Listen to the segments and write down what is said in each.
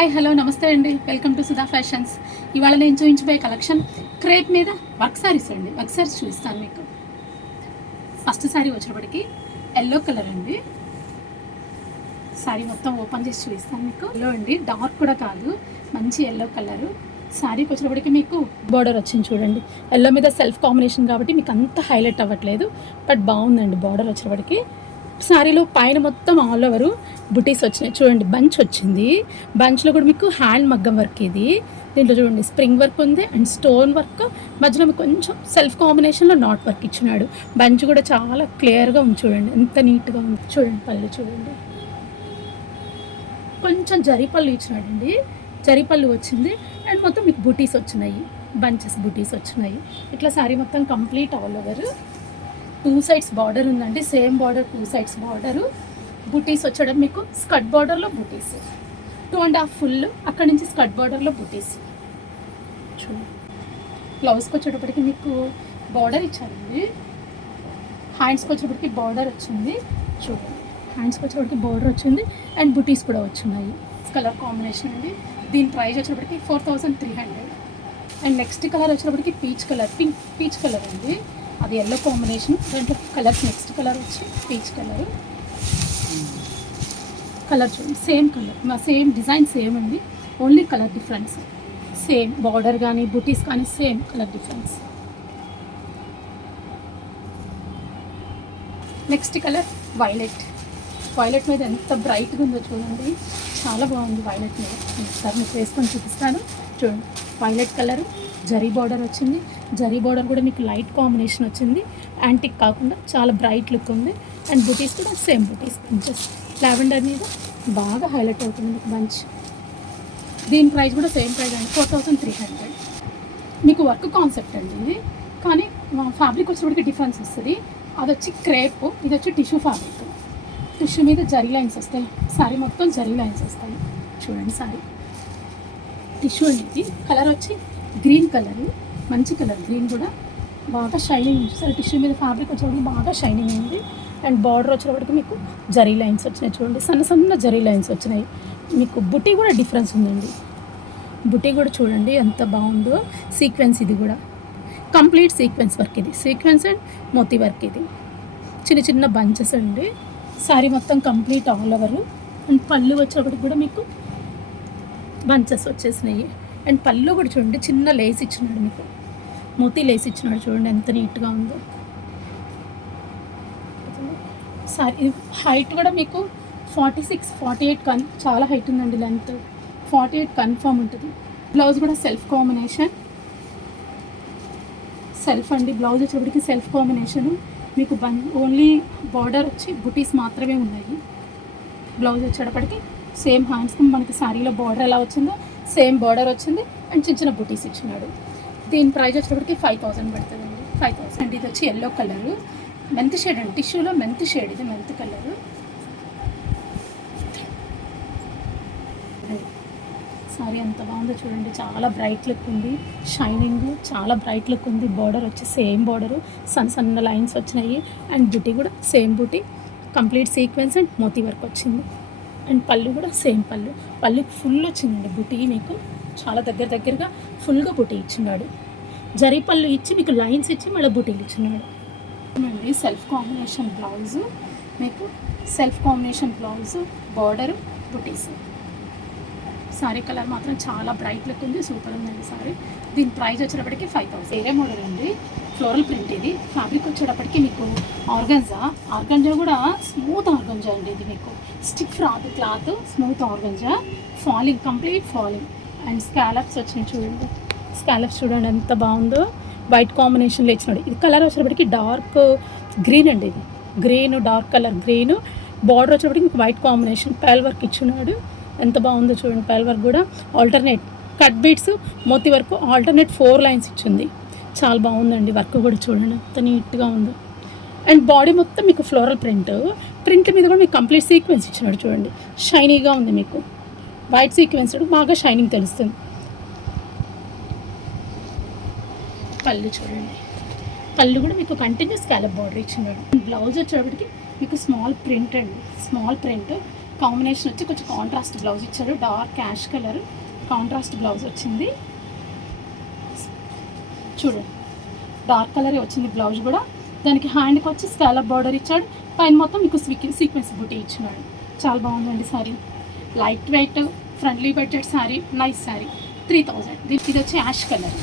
Hi hello నమస్తే అండి, welcome to Sudha fashions. ఇవాళ నేను చూపించబోయే కలెక్షన్ క్రేప్ మీద వర్క్ సారీస్ అండి. వర్క్ సారీస్ చూపిస్తాను మీకు. ఫస్ట్ సారీ వచ్చేటప్పటికి ఎల్లో కలర్ అండి. సారీ మొత్తం ఓపెన్ చేసి చూపిస్తాను మీకు. ఎల్లో అండి, డార్క్ కూడా కాదు, మంచి ఎల్లో కలరు. శారీకి వచ్చేటప్పటికి మీకు బార్డర్ వచ్చింది చూడండి. ఎల్లో మీద సెల్ఫ్ కాంబినేషన్ కాబట్టి మీకు అంత హైలైట్ అవ్వట్లేదు, బట్ బాగుందండి బార్డర్ వచ్చేటప్పటికి. శారీలో పైన మొత్తం ఆల్ ఓవర్ బుటీస్ వచ్చినాయి చూడండి. బంచ్ వచ్చింది, బంచ్లో కూడా మీకు హ్యాండ్ మగ్గం వర్క్. ఇది దీంట్లో చూడండి స్ప్రింగ్ వర్క్ ఉంది అండ్ స్టోన్ వర్క్, మధ్యలో మీకు కొంచెం సెల్ఫ్ కాంబినేషన్లో నాట్ వర్క్ ఇచ్చినాడు. బంచ్ కూడా చాలా క్లియర్గా ఉంది చూడండి, ఎంత నీట్గా ఉంది చూడండి. పళ్ళు చూడండి, కొంచెం జరీ పళ్ళు ఇచ్చినాడండి, జరీ పళ్ళు వచ్చింది అండ్ మొత్తం మీకు బుటీస్ వచ్చినాయి, బంచెస్ బుటీస్ వచ్చినాయి. ఇట్లా శారీ మొత్తం complete all over. Two sides border ఉందండి, same border, two sides border. బుటీస్ వచ్చడం మీకు స్కర్ట్ బార్డర్లో బుటీస్ 2.5 ఫుల్, అక్కడి నుంచి స్కర్ట్ బార్డర్లో బుటీస్ చూడండి. బ్లౌజ్కి వచ్చేటప్పటికి మీకు బార్డర్ ఇచ్చారండి, హ్యాండ్స్కి వచ్చేటప్పటికి బార్డర్ వచ్చింది చూడండి. హ్యాండ్స్కి వచ్చేటప్పటికి బార్డర్ వచ్చింది అండ్ బుటీస్ కూడా వచ్చినాయి. కలర్ కాంబినేషన్ అండి. దీని ప్రైస్ వచ్చేటప్పటికి 4300. అండ్ నెక్స్ట్ కలర్ వచ్చేటప్పటికి పీచ్ కలర్, పీచ్ కలర్ అండి. అది ఎల్లో కాంబినేషన్, దాంట్లో కలర్స్ నెక్స్ట్ కలర్ వచ్చి పీచ్ కలర్. కలర్ చూడండి, సేమ్ కలర్, మా సేమ్ డిజైన్ సేమ్ ఉంది, only colour difference. Same border కానీ బుటీస్ కానీ same colour difference. Next colour violet. Violet మీద ఎంత బ్రైట్గా ఉందో చూడండి, చాలా బాగుంది వైలెట్ మీద. ఒకసారి మీకు వేసుకొని చూపిస్తాను చూడండి. వైలెట్ కలర్, జరీ బార్డర్ వచ్చింది, జరీ బార్డర్ కూడా మీకు లైట్ కాంబినేషన్ వచ్చింది, యాంటిక్ కాకుండా చాలా బ్రైట్ లుక్ ఉంది. అండ్ బుటీస్ కూడా సేమ్ బుటీస్, బంచెస్ లావెండర్ మీద బాగా హైలైట్ అవుతుంది మీకు బంచ్. దీని ప్రైస్ కూడా సేమ్ ప్రైస్ అండి, 4300. మీకు వర్క్ కాన్సెప్ట్ అండి ఇది, కానీ ఫ్యాబ్రిక్ వచ్చేటప్పటికి డిఫరెన్స్ వస్తుంది. అది వచ్చి క్రేప్, ఇది వచ్చి టిష్యూ ఫ్యాబ్రిక్. టిష్యూ మీద జరీ లైన్స్ వస్తాయి, శారీ మొత్తం జరీ లైన్స్ వస్తాయి చూడండి. శారీ టిష్యూ అనేది కలర్ వచ్చి గ్రీన్ కలర్, మంచి కలర్, గ్రీన్ కూడా బాగా షైనింగ్ ఉంది. సరే టిష్యూ మీద ఫ్యాబ్రిక్ వచ్చేటప్పటికి బాగా షైనింగ్ ఉంది. అండ్ బార్డర్ వచ్చేటప్పటికి మీకు జరీ లైన్స్ వచ్చినాయి చూడండి, సన్న సన్న జరీ లైన్స్ వచ్చినాయి. మీకు బుటీ కూడా డిఫరెన్స్ ఉందండి, బుటీ కూడా చూడండి ఎంత బాగుందో. సీక్వెన్స్ ఇది కూడా కంప్లీట్ సీక్వెన్స్ వర్క్, ఇది సీక్వెన్స్ అండ్ మోతీ వర్క్. ఇది చిన్న చిన్న బంచెస్ అండి. శారీ మొత్తం కంప్లీట్ ఆల్ ఓవర్. అండ్ పళ్ళు వచ్చేటప్పటికి కూడా మీకు బంచెస్ వచ్చేసినాయి. అండ్ పళ్ళు కూడా చూడండి, చిన్న లేస్ ఇచ్చినాడు మీకు, మోతీ లేస్ ఇచ్చినాడు చూడండి, ఎంత నీట్గా ఉందో. సారీ హైట్ కూడా మీకు 46, 48 చాలా హైట్ ఉందండి, లెంత్ 48 కన్ఫర్మ్ ఉంటుంది. బ్లౌజ్ కూడా సెల్ఫ్ కాంబినేషన్, సెల్ఫ్ అండి. బ్లౌజ్ వచ్చేటప్పటికి సెల్ఫ్ కాంబినేషను మీకు ఓన్లీ బార్డర్ వచ్చి బుటీస్ మాత్రమే ఉన్నాయి. బ్లౌజ్ వచ్చేటప్పటికి సేమ్ హ్యాండ్స్ మనకి శారీలో బార్డర్ ఎలా వచ్చిందో సేమ్ బార్డర్ వచ్చింది అండ్ చిన్న చిన్న బుటీస్ ఇచ్చినాడు. దీని ప్రైస్ వచ్చేటప్పటికి 5000 పడుతుందండి, 5000. అండ్ ఇది వచ్చి ఎల్లో కలరు, మెంత్ షేడ్ అండి, టిష్యూలో మెంత్ షేడ్, ఇది మెంత్ కలరు. సారీ ఎంత బాగుందో చూడండి, చాలా బ్రైట్ లుక్ ఉంది, షైనింగ్ చాలా బ్రైట్ లుక్ ఉంది. బార్డర్ వచ్చి సేమ్ బార్డరు, సన్న సన్న లైన్స్ వచ్చినాయి. అండ్ బుటీ కూడా సేమ్ బుటీ, కంప్లీట్ సీక్వెన్స్ అండ్ మోతీ వర్క్ వచ్చింది. అండ్ పళ్ళు కూడా సేమ్ పళ్ళు, పళ్ళు ఫుల్ వచ్చిందండి బుటీ, మీకు చాలా దగ్గరగా ఫుల్గా బుటీ ఇచ్చినాడు. జరీ పళ్ళు ఇచ్చి మీకు లైన్స్ ఇచ్చి మళ్ళీ బుటీలు ఇచ్చినాడు అండి. సెల్ఫ్ కాంబినేషన్ బ్లౌజు, మీకు సెల్ఫ్ కాంబినేషన్ బ్లౌజు, బార్డరు, బుటీస్. సారీ కలర్ మాత్రం చాలా బ్రైట్ లుక్ ఉంది, సూపర్ ఉందండి సారీ. దీని ప్రైస్ వచ్చేటప్పటికి 5000. వేరే మోడల్ అండి, ఫ్లోరల్ ప్రింట్. ఇది ఫ్యాబ్రిక్ వచ్చేటప్పటికి మీకు ఆర్గంజా కూడా స్మూత్ ఆర్గంజా అండి. ఇది మీకు స్టిఫ్ రాదు cloth, smooth organza, falling, complete falling. And scallops వచ్చినాయి చూడండి, స్కాలప్స్ చూడండి ఎంత బాగుందో, వైట్ కాంబినేషన్లో ఇచ్చినాడు. ఇది కలర్ వచ్చేటప్పటికి డార్క్ గ్రీన్ అండి, ఇది green, dark colour green. Border వచ్చేటప్పటికి మీకు వైట్ కాంబినేషన్ పేల్ వర్క్ ఇచ్చినాడు, ఎంత బాగుందో చూడండి. పేల్ వర్క్ కూడా ఆల్టర్నేట్ కట్ బీట్స్, మోతీ వర్క్ ఆల్టర్నేట్ 4 లైన్స్ ఇచ్చింది, చాలా బాగుందండి. వర్క్ కూడా చూడండి ఎంత నీట్గా ఉందో. అండ్ బాడీ మొత్తం మీకు ఫ్లోరల్ ప్రింట్ మీద కూడా మీకు కంప్లీట్ సీక్వెన్స్ ఇచ్చినాడు చూడండి, షైనీగా ఉంది. మీకు వైట్ సీక్వెన్స్ బాగా షైనింగ్ తెలుస్తుంది. పళ్ళు చూడండి, పళ్ళు కూడా మీకు కంటిన్యూస్ స్కాలప్ బార్డర్ ఇచ్చినాడు. బ్లౌజ్ వచ్చేటప్పటికి మీకు స్మాల్ ప్రింట్ అండి, స్మాల్ ప్రింట్ కాంబినేషన్ వచ్చి కొంచెం కాంట్రాస్ట్ బ్లౌజ్ ఇచ్చాడు, dark ash colour contrast blouse వచ్చింది. చూడండి డార్క్ కలరే వచ్చింది బ్లౌజ్ కూడా. దానికి హ్యాండ్కి వచ్చి స్కాలప్ బార్డర్ ఇచ్చాడు, పైన మొత్తం మీకు సీక్వెన్స్ బుటీ ఇచ్చినాడు. చాలా బాగుందండి sari, light weight friendly budget sari, nice sari. 3000. ఇది వచ్చి యాష్ కలర్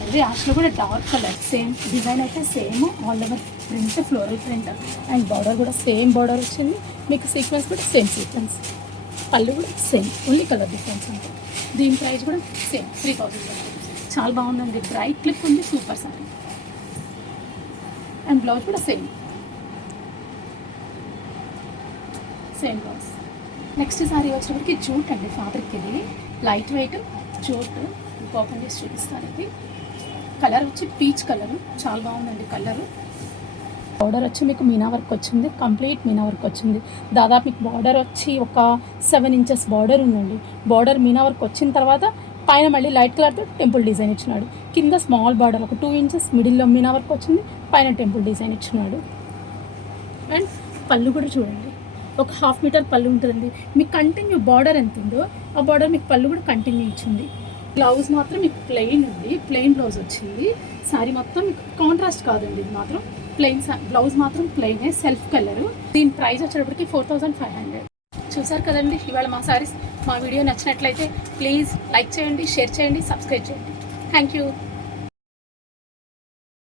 అండి. యాష్లో కూడా డార్క్ కలర్, సేమ్ డిజైన్ అయితే same, all over print, floral print and border కూడా సేమ్ బార్డర్ వచ్చింది. మీకు సీక్వెన్స్ కూడా సేమ్ సీక్వెన్స్, పళ్ళు కూడా సేమ్, ఓన్లీ కలర్ డిఫరెన్స్ ఉంటుంది. దీని ప్రైస్ కూడా సేమ్ 3000. చాలా బాగుందండి, బ్రైట్ లుక్ ఉంది, సూపర్ సారీ. అండ్ బ్లౌజ్ కూడా సేమ్ బ్లౌజ్. నెక్స్ట్ సారీ వచ్చేటప్పటికి జూట్ అండి, ఫ్యాబ్రిక్ ఇది లైట్ వెయిట్ జూట్. ఓపెన్ చేసి చూపిస్తాను. ఇది కలర్ వచ్చి పీచ్ కలర్, చాలా బాగుందండి కలరు. బార్డర్ వచ్చి మీకు మీనా వర్క్ వచ్చింది, కంప్లీట్ మీనా వర్క్ వచ్చింది. దాదాపు మీకు బార్డర్ వచ్చి ఒక 7 ఇంచెస్ బార్డర్ ఉందండి. బార్డర్ మీనా వర్క్ వచ్చిన తర్వాత పైన మళ్ళీ లైట్ కలర్తో టెంపుల్ డిజైన్ ఇచ్చినాడు. కింద స్మాల్ బార్డర్ ఒక 2 ఇంచెస్ మిడిల్లో మీనా వర్క్ వచ్చింది, పైన టెంపుల్ డిజైన్ ఇచ్చినాడు. అండ్ పళ్ళు కూడా చూడండి, ఒక 1/2 మీటర్ పళ్ళు ఉంటుందండి. మీకు కంటిన్యూ బార్డర్ ఎంత ఉందో ఆ బార్డర్ మీకు పళ్ళు కూడా కంటిన్యూ ఇచ్చింది. బ్లౌజ్ మాత్రం మీకు ప్లెయిన్ ఉంది, ప్లెయిన్ బ్లౌజ్ వచ్చింది. శారీ మొత్తం మీకు కాంట్రాస్ట్ కాదండి, ఇది మాత్రం ప్లెయిన్. బ్లౌజ్ మాత్రం ప్లెయినే, సెల్ఫ్ కలరు. దీని ప్రైస్ వచ్చేటప్పటికి 4500. చూసారు కదండి ఇవాళ మా శారీస్. మా వీడియో నచ్చినట్లయితే ప్లీజ్ లైక్ చేయండి, షేర్ చేయండి, సబ్స్క్రైబ్ చేయండి. Thank you.